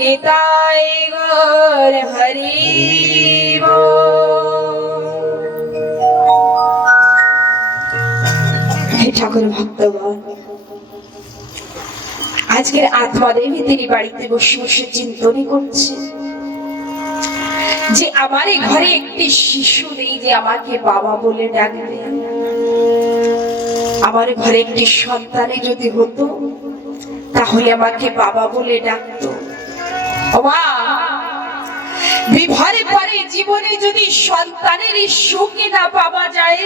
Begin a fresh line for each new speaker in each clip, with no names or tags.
নিতাই গৌর হরি ঠাকুর ভক্তগণ আজকের আত্মাদেবী তিনি বাড়িতে বসে বসে চিন্তনই করছে। যে আমার ঘরে একটি শিশু নেই যে আমাকে বাবা বলে ডাকবে। আমার ঘরে একটি সন্তানে যদি হতো তাহলে আমাকে বাবা বলে ডাকতো বিবাহের পরে জীবনে যদি সন্তানের সুখই না পাওয়া যায়,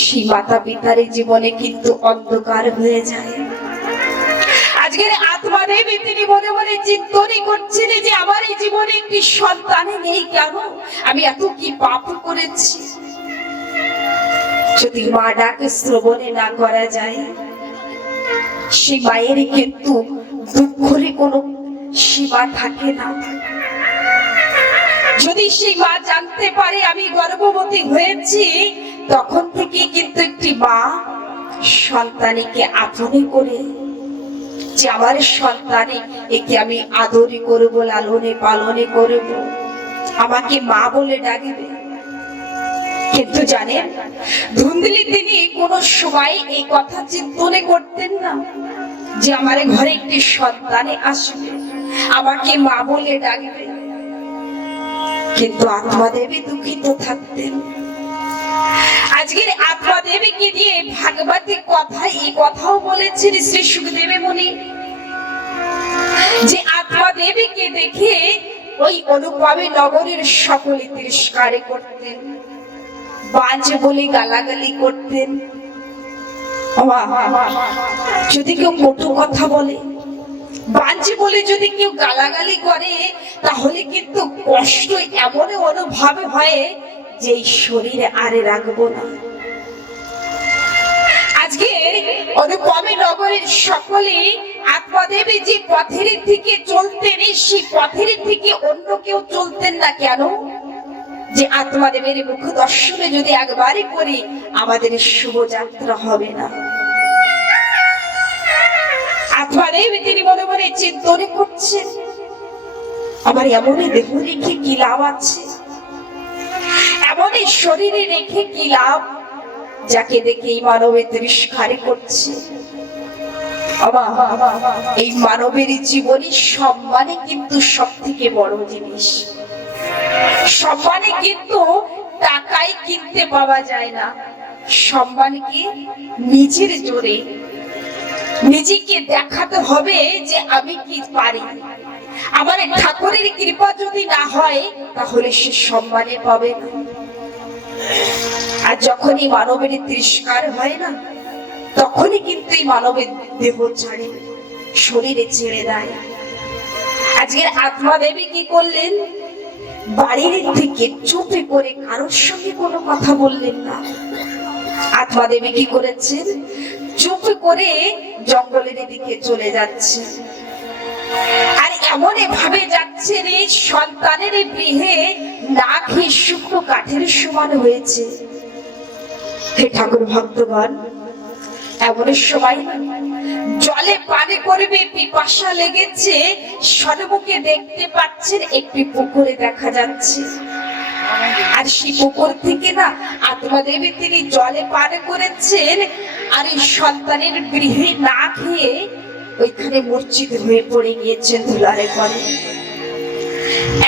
সেই মাতা পিতার জীবনে কিন্তু অন্ধকার হয়ে যায়। আজকের আত্মা দেবী তিনি মনে মনে চিন্তনই করছিলেন যে আমার এই জীবনে একটি সন্তান নেই কেন? আমি এত কি পাপ করেছি? যদি মা ডাকে শ্রবণে না করা যায় সে মায়ের কিন্তু দুঃখরে কোনো সীমা থাকে না। যদি সেই মা জানতে পারে আমি গর্ভবতী হয়েছি, তখন থেকে কিন্তু একটি মা সন্তানকে আপনি করে, যে আমার সন্তানে একে আমি আদরে করব, লালনে পালনে করব। আমাকে মা বলে ডাকবে। কিন্তু জানেন ধুন্দলি তিনি কোনো সময় এই কথা চিন্তনে করতেন না যে আমার ঘরে একটি সন্তানে আসবে, আমাকে মা বলে ডাকবে। কিন্তু আত্মা দেবী দুঃখিত থাকতেন। আজকের আত্মা দেবীকে দিয়ে ভাগবতী কথা এই কথাও বলেছেন শ্রী সুখদেবী মুনি, যে আত্মা দেবীকে দেখে ওই অনুপমী নগরের সকলে তিরস্কারে করতেন। বাজ বলে গালাগালি করতেন। যদি কেউ কটু কথা বলে বাঞ্চি বলে যদি কেউ গালাগালি করে, তাহলে কিন্তু কষ্ট এমন অনুভব হয় যে শরীরে আরে রাখব না। আজকে অনুপমী নগরের সকলে আত্মাদেবী যে পথের থেকে চলতেন সেই পথের থেকে অন্য কেউ চলতেন না কেন? যে আত্মাদেবের মুখ দর্শনে যদি একবারই করি, আমাদের শুভযাত্রা হবে না। আত্মাদেব তিনি মনে মনে চিন্তনে করছেন, আমার এমনই দেহ রেখে কি লাভ আছে? এমনই শরীরে রেখে কি লাভ যাকে দেখে এই মানবে তিরস্কারে করছে? এই মানবের জীবনে সম্মানে কিন্তু সব থেকে বড় জিনিস। সম্মানে কিন্তু টাকায় কিনতে পাওয়া যায় না। সম্মান কি? নিজের জোরে। নিজেকে দেখাতে হবে যে আমি কি পারি। আমার ঠাকুরের কৃপা যদি না হয়, তাহলে সে সম্মানে পাবে আর যখনই মানবের তিরস্কার হয় না, তখনই কিন্তু এই মানবের দেহ ছাড়ে, শরীরে ছেড়ে দেয়। আজকের আত্মা দেবী কি করলেন? বাড়ির থেকে চুপে করে কারোর সঙ্গে কোনো কথা বললেন না। আত্মা দেবী কি করেছেন? চুপ করে জঙ্গলের দিকে চলে যাচ্ছে আর এমন ভাবে যাচ্ছে রে সন্তানের গৃহে না খেয়ে শুকনো কাঠের সমান হয়েছে। হে ঠাকুর ভক্তগণ, এমন সময় জলে পানি করবে পিপাসা লেগেছে সন্মুখে দেখতে পাচ্ছেন, একটি পুকুরে দেখা যাচ্ছে। আর সেই পুকুর থেকে না আত্মা দেবী তিনি জলে পান করেছেন, আর এই সন্তানের গৃহে না খেয়ে ওইখানে মূর্ছিত হয়ে পড়ে গিয়েছেন ধুলারে পরে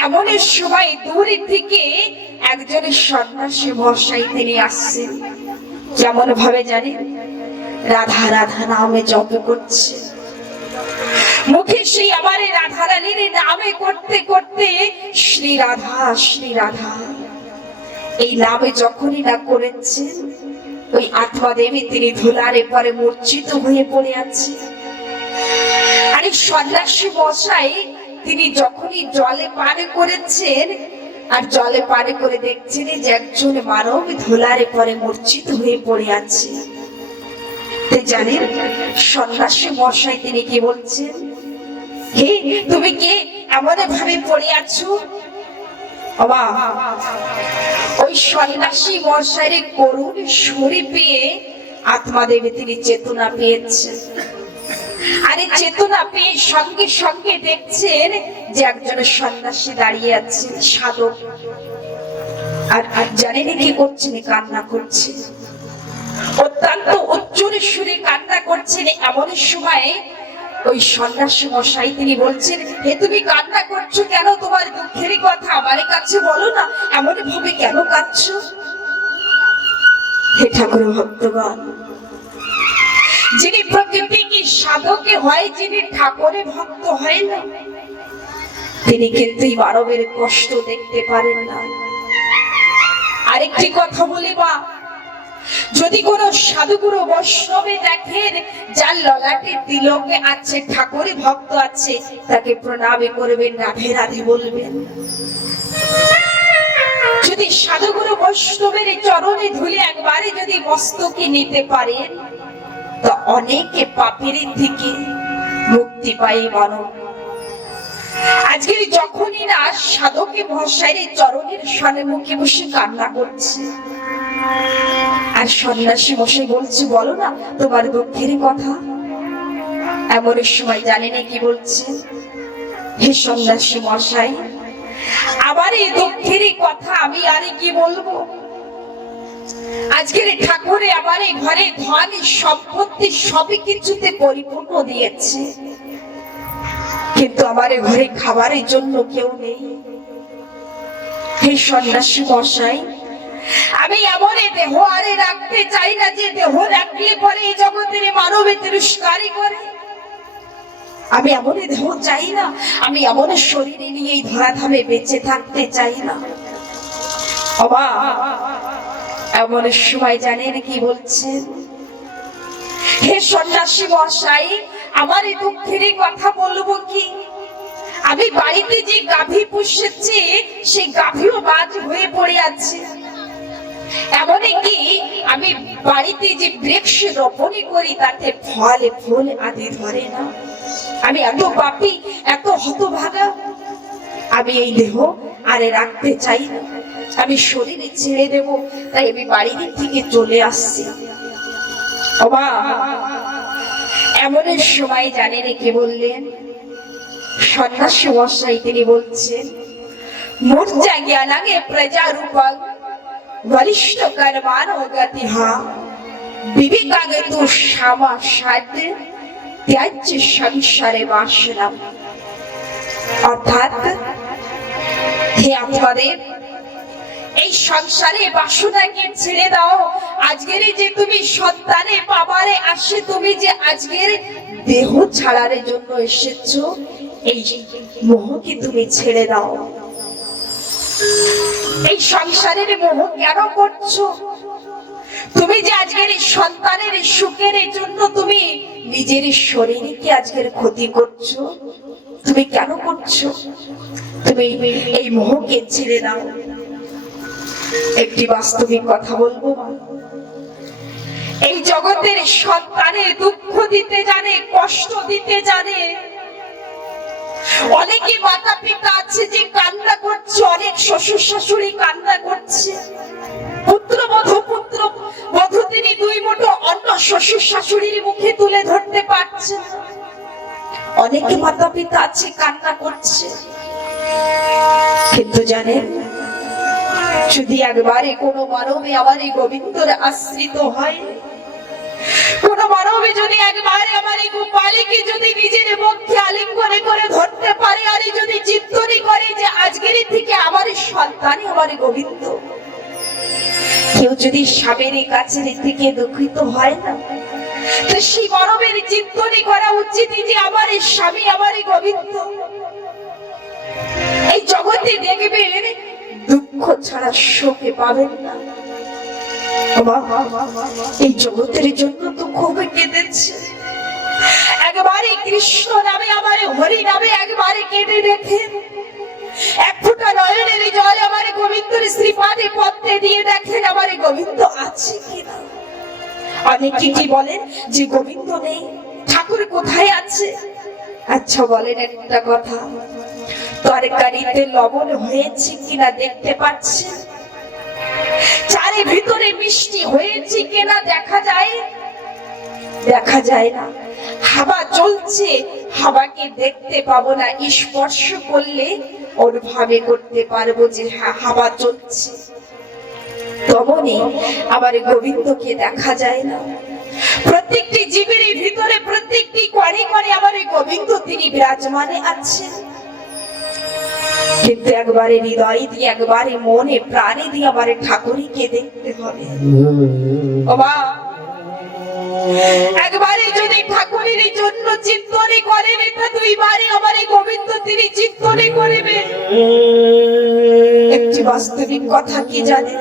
এমন সময় দূর থেকে একজনের সন্ন্যাসী মশাই তিনি আসছেন। যেমন ভাবে জানেন? রাধা রাধা নামে জপ করছে। মুখে সেই আমার রাধা রানীর নামে করতে করতে শ্রী রাধা শ্রী রাধা, এই নামে যখনই না করেছেন ওই আত্মা দেবী তিনি ধুলারে পরে মূর্ছিত হয়ে পড়ে আছে। আর সন্ন্যাসী মশাই, তিনি যখনই জলে পারে করেছেন, আর জলে পারে করে দেখছেন যে একজন মানব ধুলারে পরে মূর্ছিত হয়ে পড়ে আছে। জানেন, সন্ন্যাসী মশাই তিনি কি বলছেন? হে, তুমি এমন ভাবে পড়ে আছো? ওই সন্ন্যাসী করুণ পেয়ে আত্মা দেবী তিনি চেতনা পেয়েছেন। আরে চেতনা পেয়ে সঙ্গে সঙ্গে দেখছেন যে একজন সন্ন্যাসী দাঁড়িয়ে আছে সাধক। আর আর জানেন কি করছেন, কান্না করছে অত্যন্ত উচ্চরে সুরে কান্না করছেন এমন সময়। ওই সন্ন্যাসী মশাই তিনি বলছেন, হে, তুমি কান্না করছ কেন? তোমার দুঃখের কথা আমার কাছে বলো না এমন ভাবে কেন কাঁদছো? হে ঠাকুর ভক্তগণ, যিনি প্রকৃতি কি সাধকে হয়, যিনি ঠাকুরে ভক্ত হয় না, তিনি কিন্তু এই মানবের কষ্ট দেখতে পারেন না। আরেকটি কথা বলি বা যদি কোন সাধুগুরু বৈষ্ণবে দেখেন, যার ললাটে তিলকে আছে, ঠাকুরে ভক্ত আছে, তাকে প্রণামে করবেন, রাধে রাধে বলবেন। যদি সাধুগুরু বৈষ্ণবের চরণে ধুলে একবারে যদি মস্তকে নিতে পারেন, তো অনেকে পাপের থেকে মুক্তি পাই মানব আজকে যখনই না সাধকে ভরসায় চরণের সনে মুখে বসে কান্না করছে। আর সন্ন্যাসী মশাই বলছে, বলো না, তোমার দুঃখের কথা? এমন সময় জানি না কি বলছে। হে সন্ন্যাসী মশাই আবার এই দুঃখের কথা আমি আরে কি বলব? আজকের ঠাকুরে আমার এই ঘরে ধন সম্পত্তি সবই কিছুতে পরিপূর্ণ দিয়েছে। কিন্তু আমার ঘরে খাবারের জন্য কেউ নেই। হে সন্ন্যাসী মশাই আমি এমন দেহ আরে রাখতে চাই না যে দেহ রাখলে পরে এই জগতের মানবে তিরস্কারই করে। আমি এমন দেহ চাই না, আমি এমন শরীরে নিয়ে এই ধরাধামে বেঁচে থাকতে চাই না। অবা এমন সময় জানেন কি বলছেন? হে সন্ন্যাসী মশাই আমার এই দুঃখের কথা বলব কি? আমি বাড়িতে যে গাভী পুষেছি, সেই গাভীও বাজ হয়ে পড়ে আছে। এমনই কি আমি বাড়িতে যে বৃক্ষ রোপণী করি, তাতে ফলে ফুল আদি ধরে না। আমি এত পাপি, এত হতভাগা। আমি এই দেহ আরে রাখতে চাই না। আমি শরীরে ছেড়ে দেব, তাই আমি বাড়ির থেকে চলে আসছি। অবা এমন সময় জানে রেখে বললেন? সন্ন্যাসী মশাই তিনি বলছেন মূর্জা জ্ঞানাগে প্রজা রূপং বলিষ্ঠ হা বিবেকাগে তু শ্যামা সাধ্য ত্যাজ্য সংসারে বাসনাম অর্থাৎ হে আমাদের এই সংসারে বাসনাকে ছেড়ে দাও। আজকের যে তুমি সন্তানে বাবারে আসে, তুমি যে আজকের দেহ ছাড়ার জন্য এসেছ, এই মোহকে তুমি ছেড়ে দাও। এই সংসারের মোহ কেন করছ? তুমি যে আজকের এই সন্তানের সুখের জন্য তুমি নিজের শরীরকে আজকের ক্ষতি করছ, তুমি কেন করছ? তুমি এই মোহকে ছেড়ে দাও। একটি বাস্তবিক কথা বলব এই জগতের সন্তানে দুঃখ দিতে জানে, কষ্ট দিতে জানে অনেকে মাতা পিতা আছে যে কান্না করছে, অনেক শ্বশুর শাশুড়ি কান্না করছে। পুত্র বধূ পুত্র, বধূ তিনি দুই মুঠো অন্য শ্বশুর শাশুড়ির মুখে তুলে ধরতে পারছে অনেকে মাতা পিতা আছে, কান্না করছে। কিন্তু জানেন, যদি একবারে কোনো মানবে আমার এই গোবিন্দর আশ্রিত হয় কেউ যদি স্বামীর কাছের থেকে দুঃখিত হয় না? তো সেই মানবের চিন্তনি করা উচিত যে আমার এই স্বামী আমার এই গোবিন্দ। এই জগতে দেখবেন দুঃখ ছাড়া সুখে পাবেন না। এই জগতের জন্য তো খুব কেঁদেছে। একবারে কৃষ্ণ নামে আমার হরি নামে একবারে কেঁদে দেখেন। এক ফোঁটা নয়নের জল আমার গোবিন্দর শ্রীপাদে পত্রে দিয়ে দেখেন আমার গোবিন্দ আছে কিনা। অনেকে কি বলেন যে গোবিন্দ নেই, ঠাকুর কোথায় আছে? আচ্ছা বলেন একটা কথা। তরকারিতে লবণ হয়েছে কিনা দেখতে পাচ্ছেন? চারি ভিতরে মিষ্টি হয়েছে কিনা দেখা যায় দেখা যায় না। হাওয়া চলছে, হাওয়াকে দেখতে পাবো না, স্পর্শ করলে অনুভবে করতে পারব যে হ্যাঁ হাওয়া চলছে। তমনি আবার গোবিন্দকে দেখা যায় না। প্রত্যেকটি জীবের ভিতরে, প্রত্যেকটি করে করে আমার গোবিন্দ তিনি বিরাজমানে আছেন। কিন্তু একবারে হৃদয় দিয়ে একবারে মনে প্রাণে দিয়ে আমার ঠাকুরকে দেখতে হবে মা, একবারে যদি ঠাকুরের জন্য চিন্তনে করেন এটা দুইবারে আমার এই গোবিন্দ তিনি চিন্তনে করিবে। একটি বাস্তবিক কথা কি জানেন?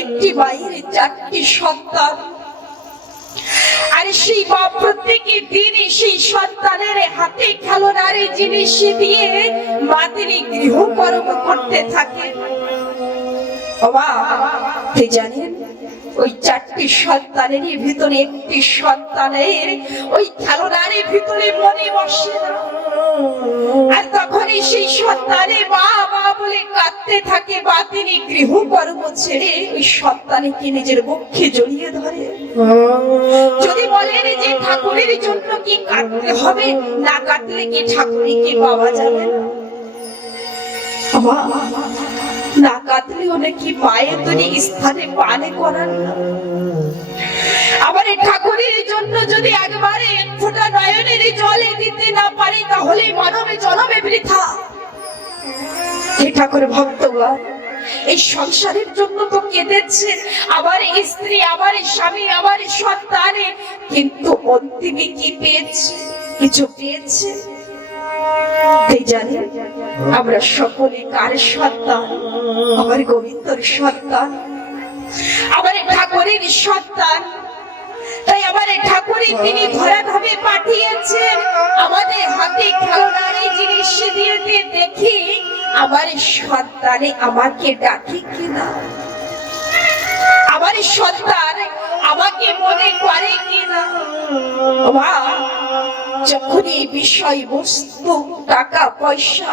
একটি মায়ের চারটি সন্তান। আর সেই বাপ প্রত্যেকের দিনই সেই সন্তানের হাতে খেলনার জিনিস দিয়ে মা তিনি গৃহকর্ম করতে আপনি জানেন, ওই চারটি সন্তানের ভিতরে একটি সন্তানের ওই খেলনার ভিতরে মনে বসে আর তখনই সেই সন্তানে মা কাঁদতে থাকে বা তিনি গৃহকর্ম ছেড়ে ওই সন্তানকে নিজের বক্ষে জড়িয়ে ধরে? যদি বলেন যে ঠাকুরের জন্য কি কাঁদতে হবে, না কাঁদলে কি ঠাকুরকে পাওয়া যাবে না? না কাঁদলেও নাকি মায়ের তৈরি স্থানে পানে করান আবার ঠাকুরের জন্য যদি একবারে এক ফোঁটা নয়নের জলে দিতে না পারি, তাহলে মানবে জনমে বৃথা। ঠাকুর ভক্তগণ এই সংসারের জন্য তো কেঁদেছে। আবার স্ত্রী, আবার স্বামী, আবার সন্তানে, কিন্তু অন্তিমে কি পেয়েছে? কিছু পেয়েছে? আমরা সকলে কার সন্তান? আমার গোবিন্দর সন্তান। আমার ঠাকুরের সন্তান। তাই আমার ঠাকুরই তিনি ধরা ধামে পাঠিয়েছেন। আমাদের হাতে খেলনার এই জিনিস দিয়ে দেখি, আমার সন্তানে আমাকে ডাকে কিনা। আমার সন্তান আমাকে মনে করে কিনা। মা, যখন এই বিষয় বস্তু টাকা, পয়সা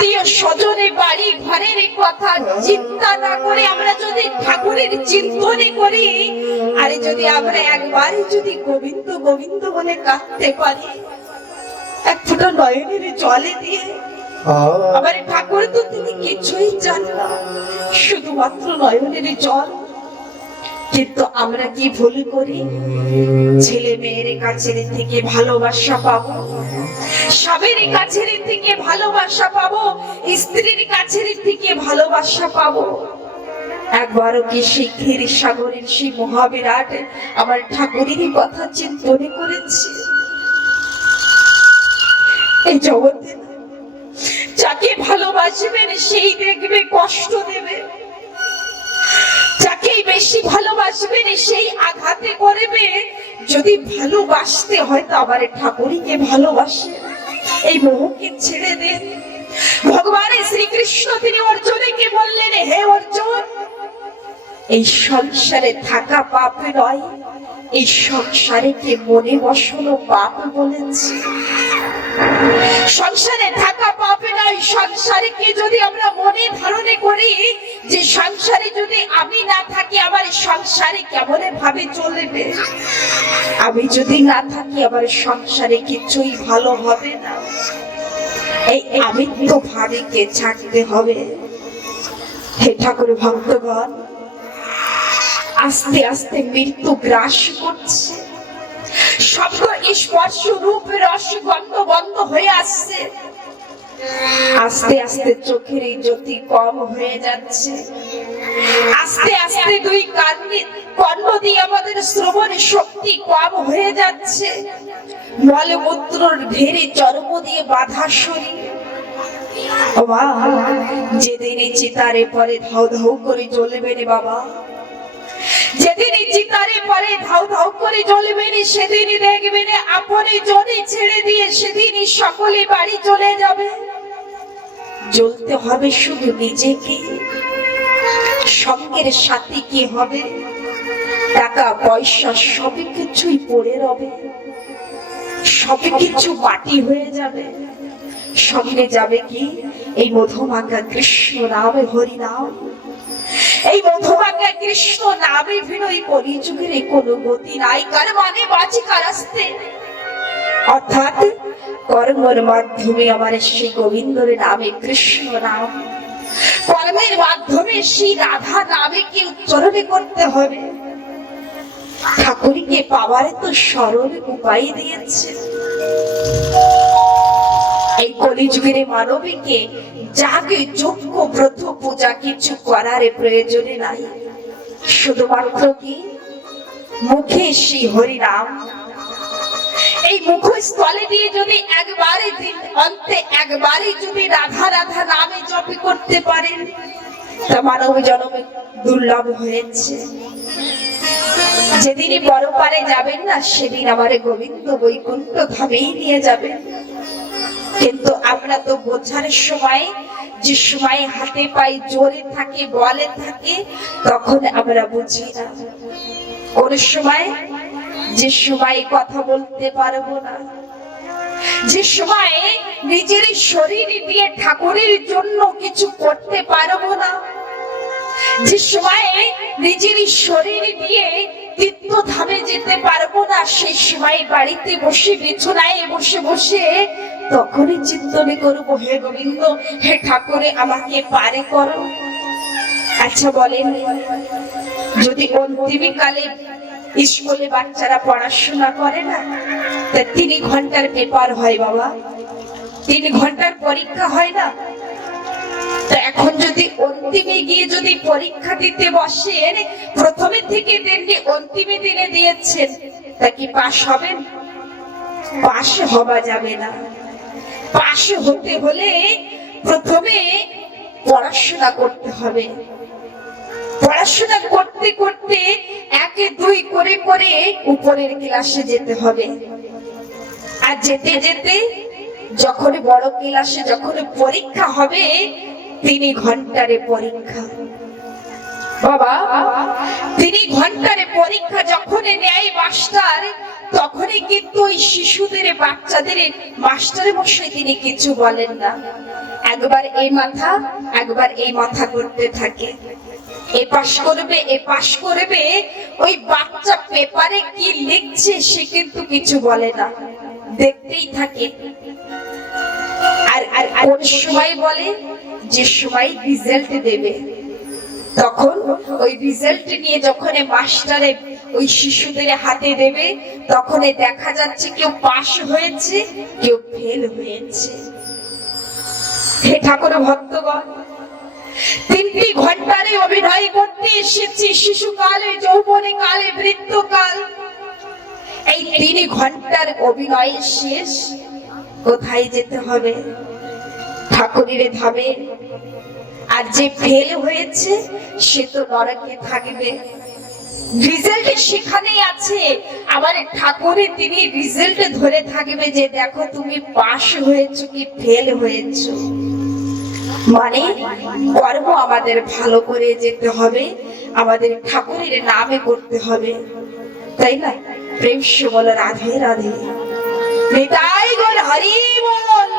আত্মীয় স্বজনে বাড়ি ঘরের কথা চিন্তা না করে আমরা যদি ঠাকুরের চিন্তনে করি আরে যদি আমরা একবারই যদি গোবিন্দ গোবিন্দ বলে কাঁদতে পারি এক ফোঁটা নয়নের জলে দিয়ে আমার ঠাকুর তো তিনি কিছুই চান না শুধুমাত্র নয়নের জল। কিন্তু আমরা কি ভুল করি? ছেলে মেয়ের কাছের থেকে ভালোবাসা পাবো স্বামীর কাছের থেকে ভালোবাসা পাবো স্ত্রীর কাছের থেকে ভালোবাসা পাবো। একবারও কি সেই ক্ষীর সাগরের সেই মহাবিরাট আমার ঠাকুরেরই কথা চিন্তনে করেছি? এই জগতে যাকে ভালোবাসবেন সেই দেখবে, কষ্ট দেবে। যাকে বেশি ভালোবাসবেন সেই আঘাতে করবে। যদি ভালোবাসতে হয় তো আবার ঠাকুরকে ভালোবাসে। এই মোহকে ছেড়ে দেন ভগবান শ্রীকৃষ্ণ তিনি অর্জুনকে বললেন, হে অর্জুন, এই সংসারে থাকা পাপ নয়, এই সংসারে কে মনে বসানো পাপ বলেছে? সংসারে থাকা পাবে নয় সংসারকে যদি আমরা মনে ধারণে করি যে সংসারে যদি আমি না থাকি, আমার সংসারে কেমন ভাবে চলবে? আমি যদি না থাকি, আমার সংসারে কিছুই ভালো হবে না। এই আমি তো ভাবিকে ছাড়তে হবে। হে ঠাকুর ভক্তগণ, আস্তে আস্তে মৃত্যু গ্রাস করছে। শব্দ স্পর্শ রূপ বন্ধ হয়ে আসছে। আস্তে আস্তে চোখের এই জ্যোতি কম হয়ে যাচ্ছে। আস্তে আস্তে দুই কান্নি কর্ণ দিয়ে আমাদের শ্রবণ শক্তি কম হয়ে যাচ্ছে। মলমূত্রর ভেরে চর্ম দিয়ে বাধা শরীর। যেদিন পরে ধাউ ধাউ করে রে বাবা, যেদিন পরে ধাউ ধাউ করে সেদিনই দেখবে আপনি ছেড়ে দিয়ে সেদিনই সকলে বাড়ি চলে যাবে। জ্বলতে হবে শুধু নিজেকে, সঙ্গের সাথে কি হবে? টাকা, পয়সা, সব কিছুই পড়ে রবে। সব কিছু মাটি হয়ে যাবে। সঙ্গে যাবে কি? এই মধুমাখা কৃষ্ণ নামে হরি নাম। এই মধুমাকা কৃষ্ণ নামে বিনয় কলিযুগের কোনো গতি নাই। কার মানে বাঁচি, কার আসতে? অর্থাৎ কর্মর মাধ্যমে আমার শ্রী গোবিন্দর নামে কৃষ্ণ নাম। কর্মের মাধ্যমে শ্রী রাধা নামে কি উচ্চারণ করতে হবে? ঠাকুরকে পাওয়ার তো সরল উপায় দিয়েছে। এই কলিযুগের মানবীকে যাকে যোগ্য ব্রত পূজা কিছু করার প্রয়োজনে নাই। শুধুমাত্র কি? মুখে শ্রী হরিনাম। এই মুখস্থলে দিয়ে যদি একবারে অন্তে একবারে যদি রাধা রাধা নামে জপি করতে পারেন, তা মানব জন্মে দুর্লভ হয়েছে। যেদিনই পরপারে যাবেন না, সেদিন আমার গোবিন্দ বৈকুণ্ঠ ধামেই নিয়ে যাবেন। কিন্তু আমরা তো বোঝার সময়, যে সময় হাতে পাই জোরে থাকে, বলে থাকে, তখন আমরা বুঝি না। কোন সময়? যে সময় কথা বলতে পারব না। যে সময় নিজের শরীর দিয়ে ঠাকুরের জন্য কিছু করতে পারব না। যে সময়ে নিজের শরীর দিয়ে তীর্থধামে যেতে পারব না, সেই সময় বাড়িতে বসে বিছানায় বসে বসে তখনই চিন্তনে করব, হে গোবিন্দ, হে ঠাকুরে, আমাকে পারে করো। আচ্ছা বলেন, যদি অন্তিম কালে স্কুলে বাচ্চারা পড়াশোনা করে না, তা তিন ঘণ্টার পেপার হয় বাবা। তিন ঘণ্টার পরীক্ষা হয় না? তো এখন যদি অন্তিমে গিয়ে যদি পরীক্ষা দিতে বসেন, প্রথমে থেকে তেমনি অন্তিমে দিনে দিয়েছেন, তা কি পাশ হবেন? পাশ হওয়া যাবে না। পাশ হতে হলে প্রথমে পড়াশোনা করতে হবে। পড়াশোনা করতে করতে একে দুই করে করে উপরের ক্লাসে যেতে হবে। আর যেতে যেতে যখন বড় ক্লাসে যখন পরীক্ষা হবে, তিনি ঘন্টারে পরীক্ষা। বাবা, তিনি ঘন্টারে পরীক্ষা যখন নেয় মাস্টার তখনই কিন্তু ওই শিশুদের বাচ্চাদের মাস্টারে বসে তিনি কিছু বলেন না। একবার এই মাথা, একবার এই মাথা করতে থাকে। এ পাশ করবে, এ পাশ করবে, ওই বাচ্চা পেপারে কি লিখছে সে কিন্তু কিছু বলে না। দেখতেই থাকে। আর আর কোন সময় বলে? যে সময় রেজাল্ট দেবে। তখন ওই রেজাল্ট নিয়ে যখন মাস্টারে ওই শিশুদের হাতে দেবে, তখন দেখা যাচ্ছে কেউ পাশ হয়েছে, কেউ ফেল হয়েছে। হে ঠাকুর ভক্তগণ, তিনটি ঘন্টারে অভিনয় করতে এসেছি শিশুকালে, যৌবনে কালে বৃদ্ধকাল এই তিন ঘণ্টার অভিনয় শেষ, কোথায় যেতে হবে? ঠাকুরের ধামে। আর যে ফেল হয়েছে, সে তো নরকে থাকবে। রিজাল্ট সেখানেই আছে। আবার ঠাকুরে তিনি রিজাল্ট ধরে থাকবে যে দেখো তুমি পাস হয়েছো কি ফেল হয়েছো। মানে কর্ম আমাদের ভালো করে যেতে হবে, আমাদের ঠাকুরের নামে করতে হবে। তাই না? প্রেম সে বলো রাধে রাধে। নিতাই গোল হরি বল।